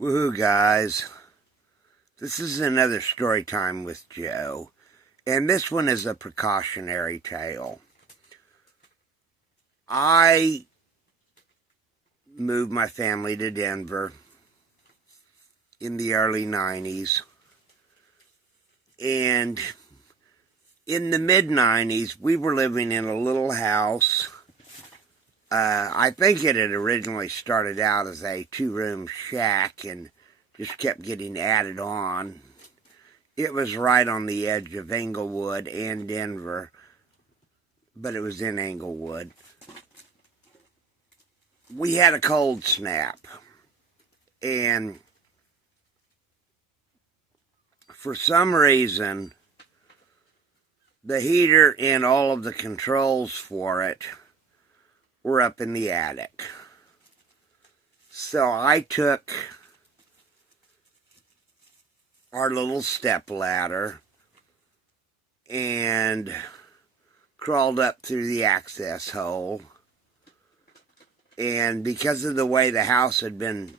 Woohoo, guys. This is another story time with Joe, and this one is a precautionary tale. I moved my family to Denver in the early 90s, and in the mid-90s, we were living in a little house. I think it had originally started out as a two-room shack and just kept getting added on. It was right on the edge of Englewood and Denver, but it was in Englewood. We had a cold snap, and for some reason, the heater and all of the controls for it were up in the attic. So I took our little step ladder and crawled up through the access hole. And because of the way the house had been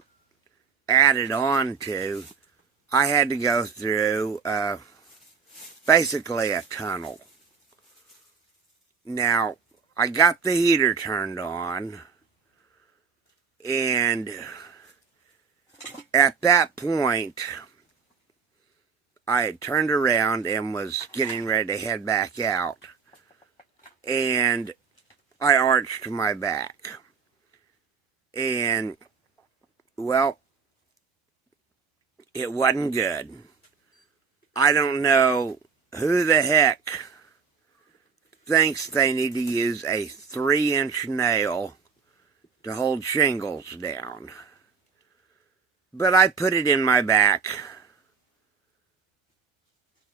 added on to, I had to go through basically a tunnel. Now, I got the heater turned on, and at that point, I had turned around and was getting ready to head back out, and I arched my back. And, well, it wasn't good. I don't know who the heck thinks they need to use a 3-inch nail to hold shingles down. But I put it in my back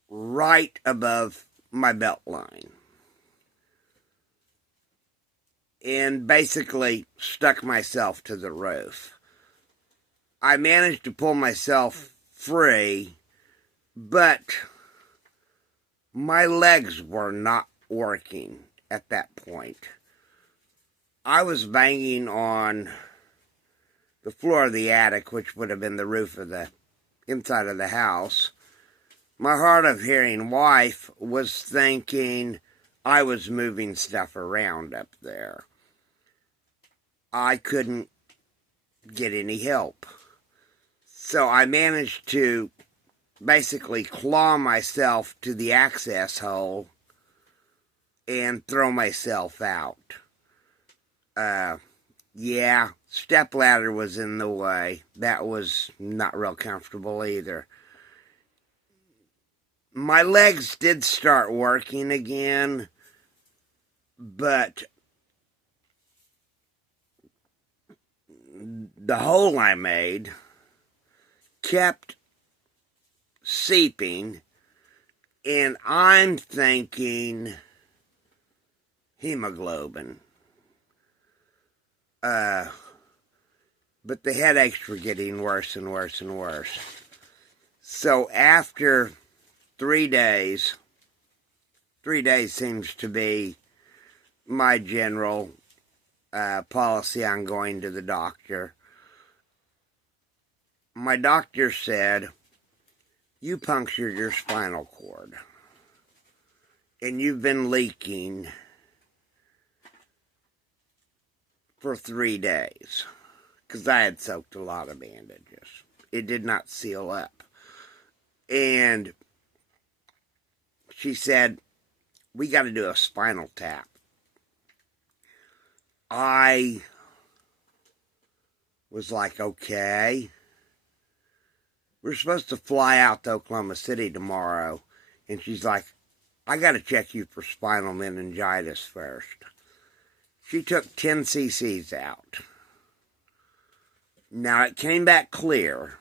right above my belt line and basically stuck myself to the roof. I managed to pull myself free, but my legs were not working at that point. I was banging on the floor of the attic, which would have been the roof of the inside of the house. My hard of hearing wife was thinking I was moving stuff around up there. I couldn't get any help. So I managed to basically claw myself to the access hole and throw myself out. Yeah, stepladder was in the way. That was not real comfortable either. My legs did start working again, but the hole I made kept seeping, and I'm thinking hemoglobin. But the headaches were getting worse and worse and worse. So after 3 days, 3 days seems to be my general policy on going to the doctor. My doctor said, you punctured your spinal cord, and you've been leaking for 3 days, because I had soaked a lot of bandages. It did not seal up. And she said, we got to do a spinal tap. I was like, okay. We're supposed to fly out to Oklahoma City tomorrow. And she's like, I got to check you for spinal meningitis first. She took 10 cc's out. Now, it came back clear,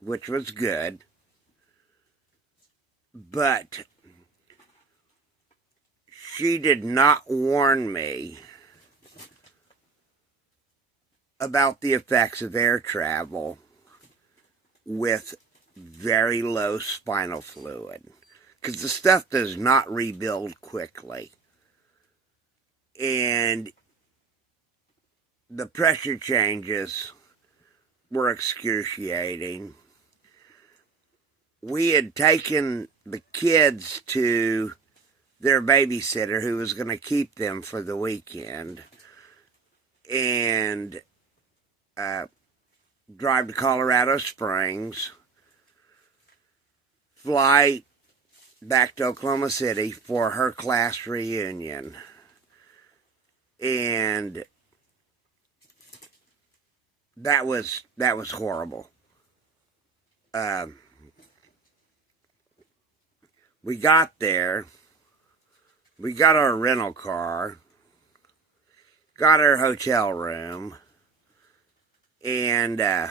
which was good. But she did not warn me about the effects of air travel with very low spinal fluid, because the stuff does not rebuild quickly. And the pressure changes were excruciating. We had taken the kids to their babysitter who was going to keep them for the weekend and drive to Colorado Springs, fly back to Oklahoma City for her class reunion. And that was horrible. We got there. We got our rental car. Got our hotel room. And I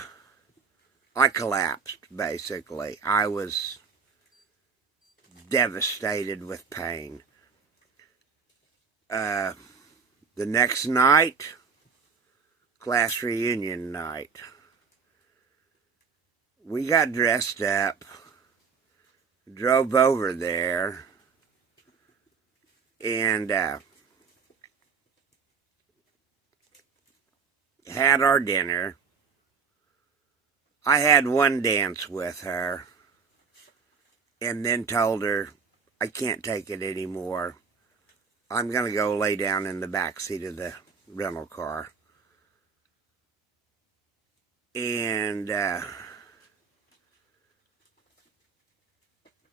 collapsed, basically. I was devastated with pain. The next night, class reunion night, we got dressed up, drove over there, and had our dinner. I had one dance with her and then told her, I can't take it anymore. I'm going to go lay down in the back seat of the rental car. And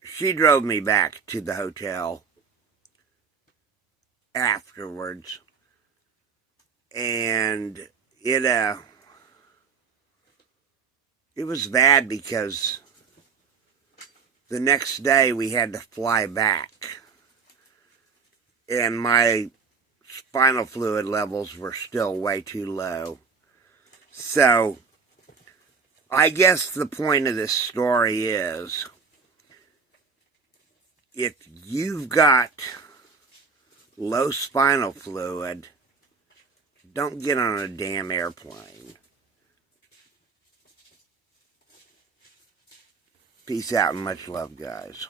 she drove me back to the hotel afterwards. And it was bad because the next day we had to fly back. And my spinal fluid levels were still way too low. So, I guess the point of this story is, if you've got low spinal fluid, don't get on a damn airplane. Peace out and much love, guys.